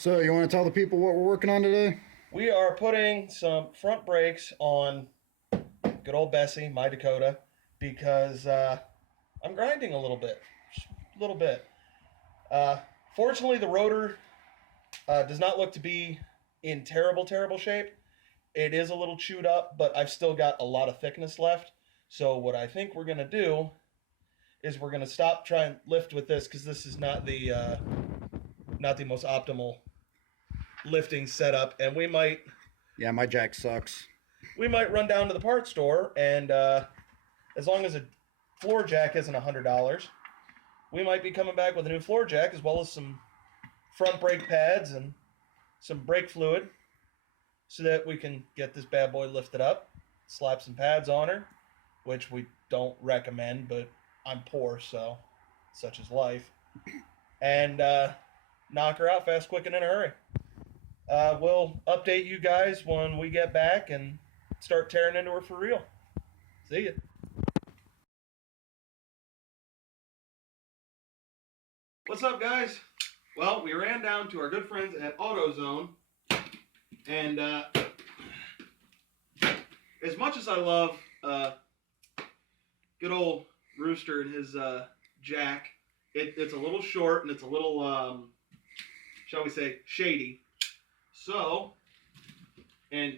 So, you want to tell the people what we're working on today? We are putting some front brakes on good old Bessie, my Dakota, because I'm grinding a little bit. Just a little bit. Fortunately, the rotor does not look to be in terrible, terrible shape. It is a little chewed up, but I've still got a lot of thickness left. So what I think we're going to do is we're going to stop trying to lift with this because this is not the most optimal lifting setup, and we might my jack sucks. run down to the parts store, and as long as a floor jack isn't $100, we might be coming back with a new floor jack as well as some front brake pads and some brake fluid so that we can get this bad boy lifted up, slap some pads on her, which we don't recommend, but I'm poor, so such is life, and knock her out fast, quick, and in a hurry. We'll update you guys when we get back and start tearing into her for real. See ya. What's up, guys? Well, we ran down to our good friends at AutoZone, and as much as I love good old Rooster and his jack, it's a little short and it's a little, shall we say, shady. So, and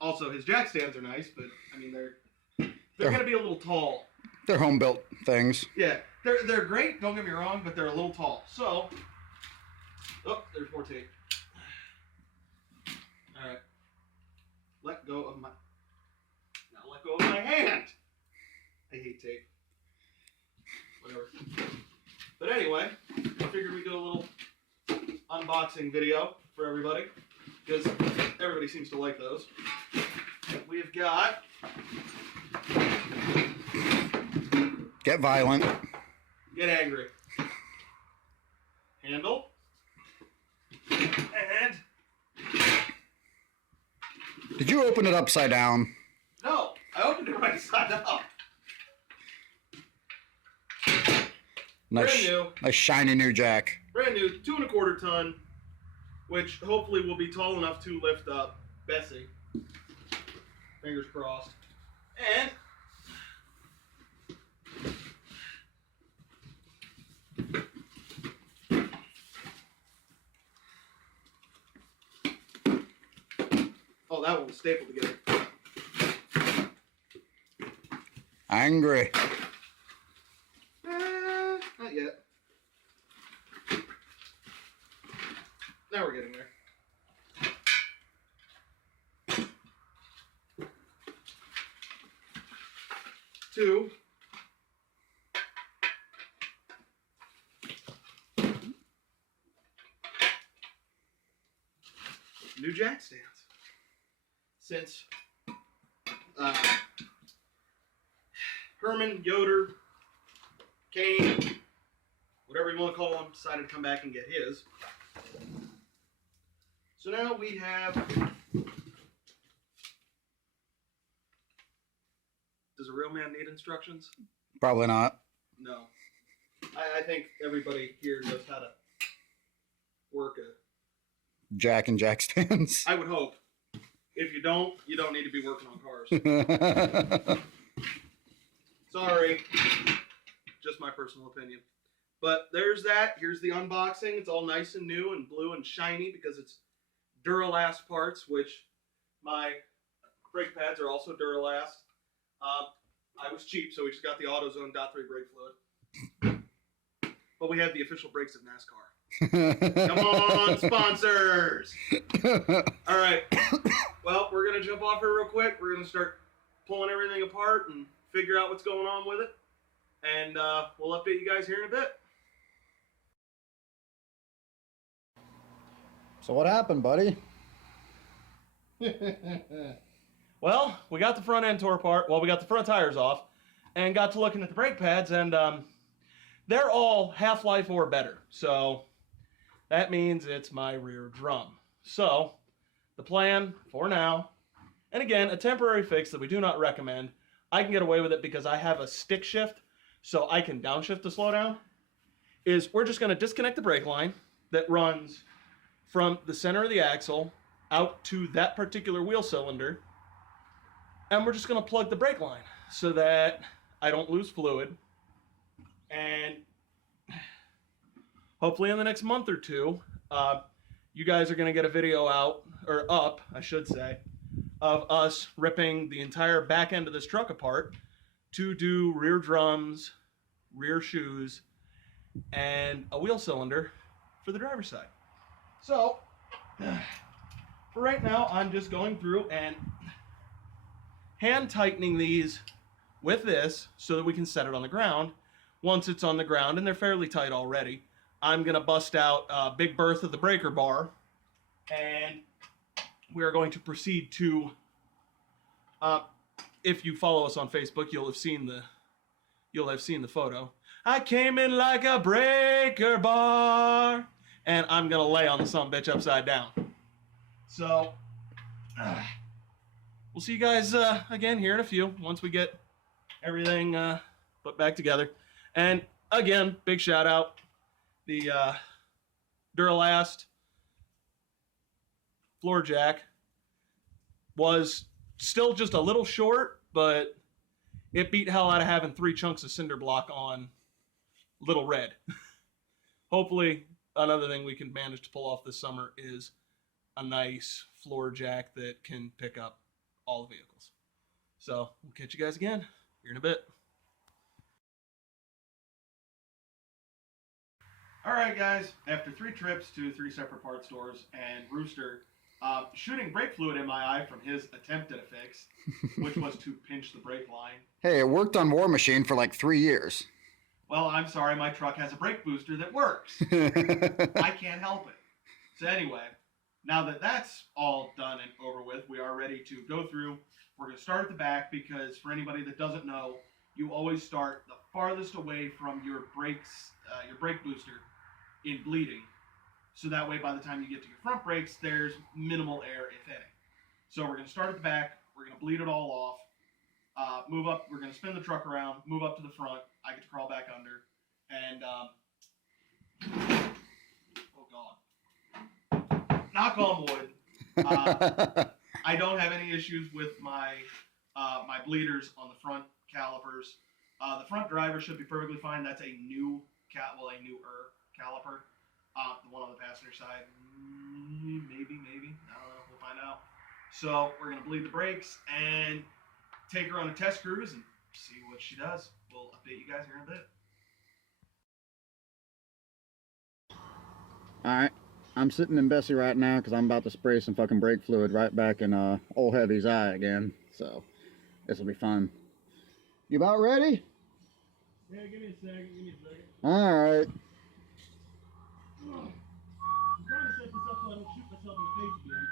also his jack stands are nice, but I mean they're going to be a little tall. They're home built things. Yeah, they're great. Don't get me wrong, but they're a little tall. So, oh, there's more tape. All right, let go of my hand. I hate tape. Whatever. But anyway, I figured we'd do a little unboxing video for everybody, because everybody seems to like those. We've got... Get violent. Get angry. Handle. And... Did you open it upside down? No, I opened it right side up. Nice, Brand new. nice shiny new jack. Brand new, 2 1/4 ton, which hopefully will be tall enough to lift up Bessie. Fingers crossed. And oh, that one was stapled together. Angry. Not yet. Now we're getting there. Two. New jack stands. Since Herman, Yoder, Kane, whatever you want to call him, decided to come back and get his. So now we have... Does a real man need instructions? Probably not. No. I think everybody here knows how to work a... Jack and jack stands. I would hope. If you don't need to be working on cars. Sorry. Just my personal opinion. But there's that. Here's the unboxing. It's all nice and new and blue and shiny because it's Duralast parts, which my brake pads are also Duralast. I was cheap, so we just got the AutoZone .3 brake fluid. But we have the official brakes of NASCAR. Come on, sponsors! All right. Well, we're going to jump off here real quick. We're going to start pulling everything apart and figure out what's going on with it. And we'll update you guys here in a bit. So what happened, buddy? Well, we got the front end tore apart. Well, we got the front tires off and got to looking at the brake pads, and they're all half-life or better. So that means it's my rear drum. So the plan for now, and again, a temporary fix that we do not recommend. I can get away with it because I have a stick shift, so I can downshift to slow down, is we're just going to disconnect the brake line that runs from the center of the axle out to that particular wheel cylinder. And we're just going to plug the brake line so that I don't lose fluid. And hopefully in the next month or two, you guys are going to get a video out, or up, I should say, of us ripping the entire back end of this truck apart to do rear drums, rear shoes, and a wheel cylinder for the driver's side. So, for right now, I'm just going through and hand tightening these with this so that we can set it on the ground. Once it's on the ground, and they're fairly tight already, I'm going to bust out a big berth of the breaker bar, and we are going to proceed to, if you follow us on Facebook, you'll have seen the photo. I came in like a breaker bar, and I'm going to lay on the sumbitch upside down. So, we'll see you guys again here in a few, once we get everything put back together. And again, big shout out. The Duralast floor jack was still just a little short, but it beat hell out of having 3 chunks of cinder block on Little Red. Hopefully, another thing we can manage to pull off this summer is a nice floor jack that can pick up all the vehicles. So, we'll catch you guys again here in a bit. Alright guys, after 3 trips to 3 separate parts stores and Rooster shooting brake fluid in my eye from his attempt at a fix, which was to pinch the brake line. Hey, it worked on War Machine for like 3 years. Well, I'm sorry, my truck has a brake booster that works. I can't help it. So anyway, now that that's all done and over with, we are ready to go through. We're going to start at the back because for anybody that doesn't know, you always start the farthest away from your brakes, your brake booster in bleeding. So that way, by the time you get to your front brakes, there's minimal air, if any. So we're going to start at the back. We're going to bleed it all off. Move up. We're going to spin the truck around, move up to the front. I get to crawl back under. And, oh God. Knock on wood. I don't have any issues with my my bleeders on the front calipers. The front driver should be perfectly fine. That's a newer caliper. The one on the passenger side, maybe. I don't know. We'll find out. So we're going to bleed the brakes and take her on a test cruise and see what she does. We'll update you guys here in a bit. Alright, I'm sitting in Bessie right now because I'm about to spray some fucking brake fluid right back in old Heavy's eye again. So, this will be fun. You about ready? Yeah, give me a second. Alright. I'm trying to set this up so I don't shoot myself in the face again.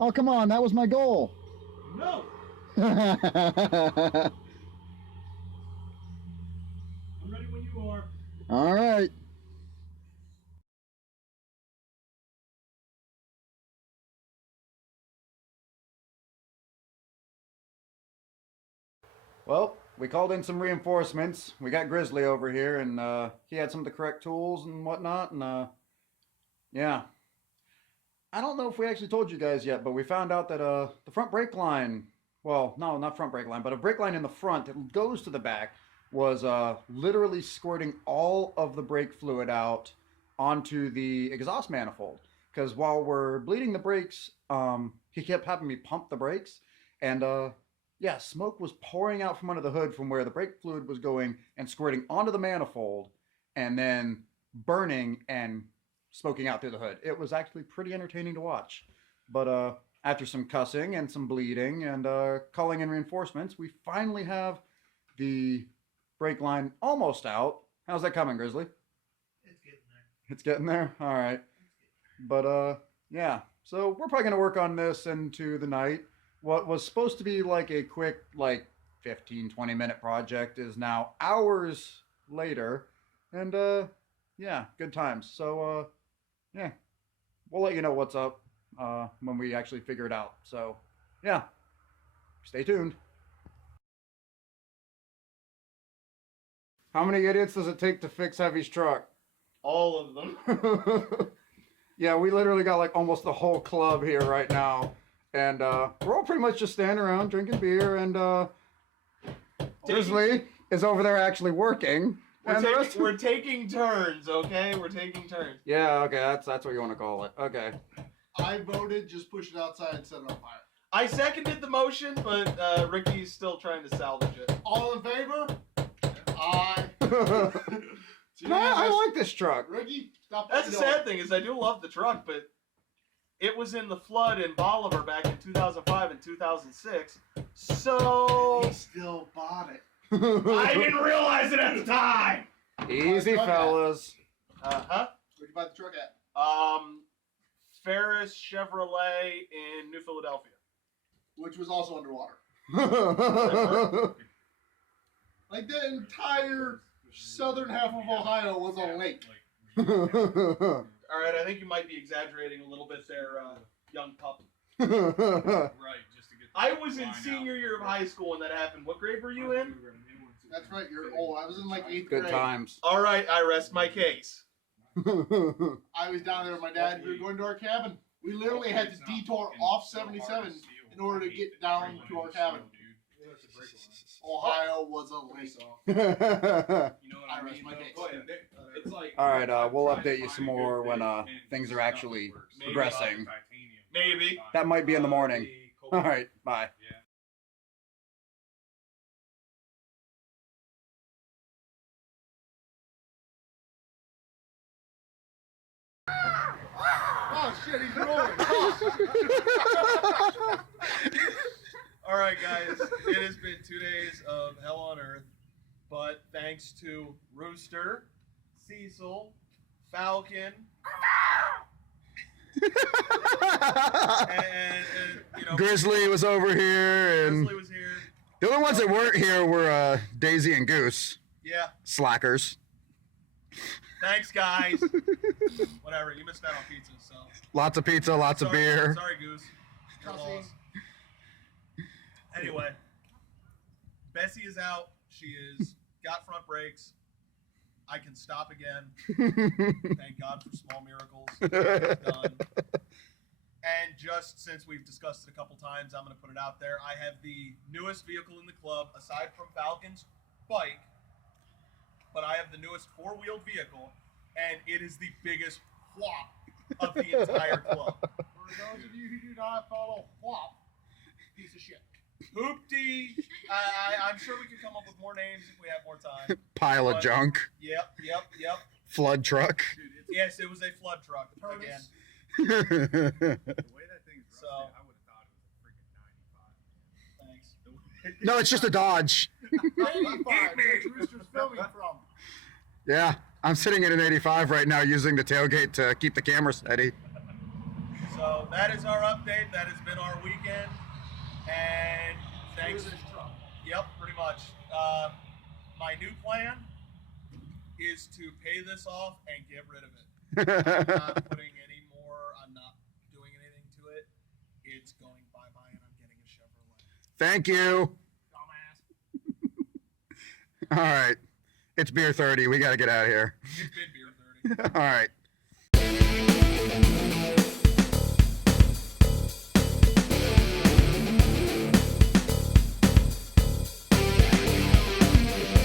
Oh, come on, that was my goal. No! Alright. I'm ready when you are. Well, we called in some reinforcements. We got Grizzly over here, and he had some of the correct tools and whatnot, and yeah. I don't know if we actually told you guys yet, but we found out that the front brake line, well, no, not front brake line, but a brake line in the front that goes to the back was literally squirting all of the brake fluid out onto the exhaust manifold. Because while we're bleeding the brakes, he kept having me pump the brakes, and yeah, smoke was pouring out from under the hood from where the brake fluid was going and squirting onto the manifold and then burning and smoking out through the hood. It was actually pretty entertaining to watch. But after some cussing and some bleeding and calling in reinforcements, we finally have the brake line almost out. How's that coming, Grizzly? It's getting there. It's getting there? All right. But yeah, so we're probably going to work on this into the night. What was supposed to be like a quick, like 15-20 minute project is now hours later. And yeah, good times. So yeah, we'll let you know what's up when we actually figure it out. So yeah, stay tuned. How many idiots does it take to fix Heavy's truck? All of them. Yeah, we literally got like almost the whole club here right now. And we're all pretty much just standing around drinking beer. And Grizzly is over there actually working. We're taking turns, okay? We're taking turns. Yeah, okay, that's what you want to call it. Okay. I voted, just push it outside and set it on fire. I seconded the motion, but Ricky's still trying to salvage it. All in favor? Aye. No, I like this truck. Ricky, stop. That's the sad thing is I do love the truck, but it was in the flood in Bolivar back in 2005 and 2006. So He still bought it. I didn't realize it at the time. Easy, fellas. Huh? Where'd you buy the truck at? Ferris Chevrolet in New Philadelphia. Which was also underwater. Like the entire southern half of Ohio was a lake. All right, I think you might be exaggerating a little bit there, young pup. Right, just to get. I was in senior year of high school when that happened. What grade were you in? That's right, you're old. I was in like 8th Good grade. times. All right, I rest my case. I was down there with my dad. We were going to our cabin. We literally had to detour off 77 in order to get down to our cabin. Ohio was a lake. You know what I I rest mean? my though? case. It's like, All right, we'll update you some more when things are actually progressing. Maybe. That might be in the morning. All right, bye. Yeah. Oh shit, he's rolling. All right, guys. It has been 2 days of hell on earth, but thanks to Rooster, Cecil, Falcon, and you know, Grizzly was over here, and Grizzly was here. the only ones that weren't here were Daisy and Goose. Yeah. Slackers. Thanks, guys. Whatever. You missed out on pizza, so. Lots of pizza, lots of beer. Sorry, Goose. Your loss. Anyway, Bessie is out. She is got front brakes. I can stop again. Thank God for small miracles. Done. And just since we've discussed it a couple times, I'm going to put it out there. I have the newest vehicle in the club, aside from Falcon's bike, but I have the newest four-wheeled vehicle, and it is the biggest whop of the entire club. For those of you who do not follow WAP, piece of shit. Hoopty. I'm sure we could come up with more names if we have more time. Pile of But- junk. Yep. Flood truck. Dude, it's, Yes, it was a flood truck again. the way that thing's rusted, So- I would have thought it was a freaking 95. Thanks. The way- No, it's just a Dodge. 85, which Rooster's filming from. Yeah, I'm sitting in an 85 right now using the tailgate to keep the camera steady. So that is our update. That has been our weekend. And thanks. Yep, pretty much. My new plan is to pay this off and get rid of it. I'm not putting any more. I'm not doing anything to it. It's going bye-bye, and I'm getting a Chevrolet. Thank you. Dumbass. All right. It's beer 30. We got to get out of here. It's been beer 30. All right.